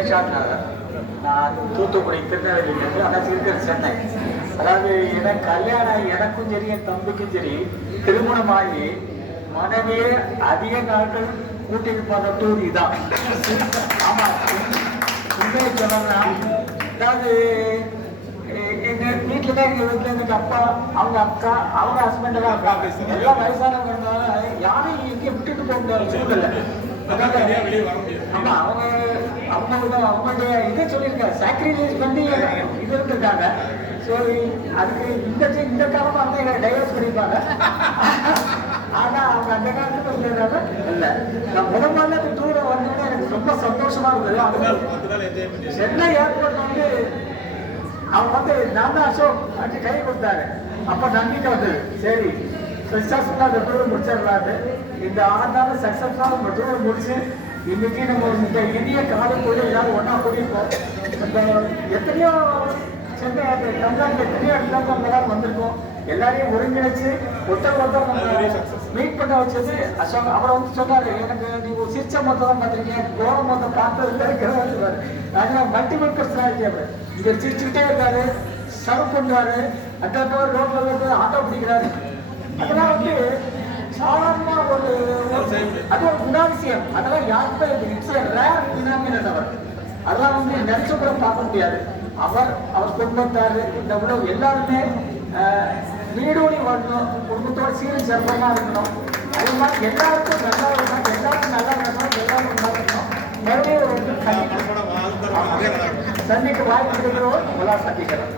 சேஷாத்நாதன். நான் தூத்துக்குடி திருநெல்வேலியிலிருந்து, ஆனால் இருக்கிற சென்னை. அதாவது எனக்கு கல்யாணம், எனக்கும் சரி என் தம்பிக்கும் சரி திருமணமாகி மனைவியே அதிக நாட்கள் கூட்டிட்டு போன டூர் இதான். ஆமா, உண்மையை சொல்லணும்னா, அதாவது எங்க வீட்டுல தான், எங்க வீட்டுல எனக்கு அப்பா, அவங்க அக்கா, அவங்க ஹஸ்பண்ட் எல்லாம் இருக்காங்க. எல்லாம் வயசானவங்க இருந்தாலும் யாரையும் எங்கேயும் விட்டுட்டு போக முடியாத சூழ்நிலை. ஆமா, அவங்களுடைய இதை சொல்லியிருக்காங்க, சாக்ரிஃபைஸ் பண்ணி இது இருந்திருக்காங்க. ஸோ அதுக்கு இந்த காலமா வந்து எங்களை டைவர்ஸ் பண்ணியிருப்பாங்க. ஆனா அவங்க அந்த காலத்துல இருந்ததுனால இல்லை. நான் முதல்ல அந்த டூரை வந்தோடனே எனக்கு ரொம்ப சந்தோஷமா இருந்தது. அது சென்னை ஏர்போர்ட் வந்து அவங்க வந்து நான் தான் அசோக் அப்படி கை கொடுத்தாரு. அப்ப நம்பிக்கை வந்தது, சரி சக்சஸ்ஃபுல்லா அந்த டூர் முடிச்சிடலான்னு. இந்த ஆண்டான சக்சஸ்ஃபுல்லா நம்ம டூர் முடிச்சு இன்னைக்கு நம்ம இந்த இந்திய காலத்தோடு எல்லாரும் ஒன்னா கூடியிருக்கோம். இந்த எத்தனையோ சென்னை தமிழ்நாட்டில் எத்தனையோ இடத்துல எல்லாரும் வந்திருக்கோம். எல்லாரையும் ஒருங்கிணைச்சு ஒருத்தர் மீட் பண்ண வச்சது அசோக். அவரை வந்து சொன்னாரு, எனக்கு நீங்க சிரிச்ச மொத்தம் தான் பார்த்துருக்கீங்க, கோர மொத்தம் பார்த்தது இருக்கிறாரு. அதனால மல்டிபிள் பர்சனாலிட்டி. அவர் இங்க சிரிச்சுக்கிட்டே இருக்காரு, சர்வ் பண்றாரு, அந்த ரோட்ல வந்து ஆட்டோ பிடிக்கிறாரு. அதெல்லாம் வந்து சாதாரண ஒரு அது ஒரு குணாதிசயம். அதெல்லாம் யாருக்குமே இட்ஸ் ரேர் பினாமினல். அவர் அதெல்லாம் வந்து நினைச்ச கூட பார்க்க முடியாது. அவர் குடும்பத்தாரு, இந்த உலகம் எல்லாருமே வீடோடி வரணும், குடும்பத்தோட சீரும் சிறப்பமா இருக்கணும். அதே மாதிரி எல்லாருக்கும் நல்லா இருக்கணும், எல்லாரும் நல்லா இருக்கணும், எல்லாரும் நல்லா இருக்கணும். மறுபடியும் ஒரு சந்திக்க வாய்ப்பு இருக்கிறோம், சந்திக்கிறோம்.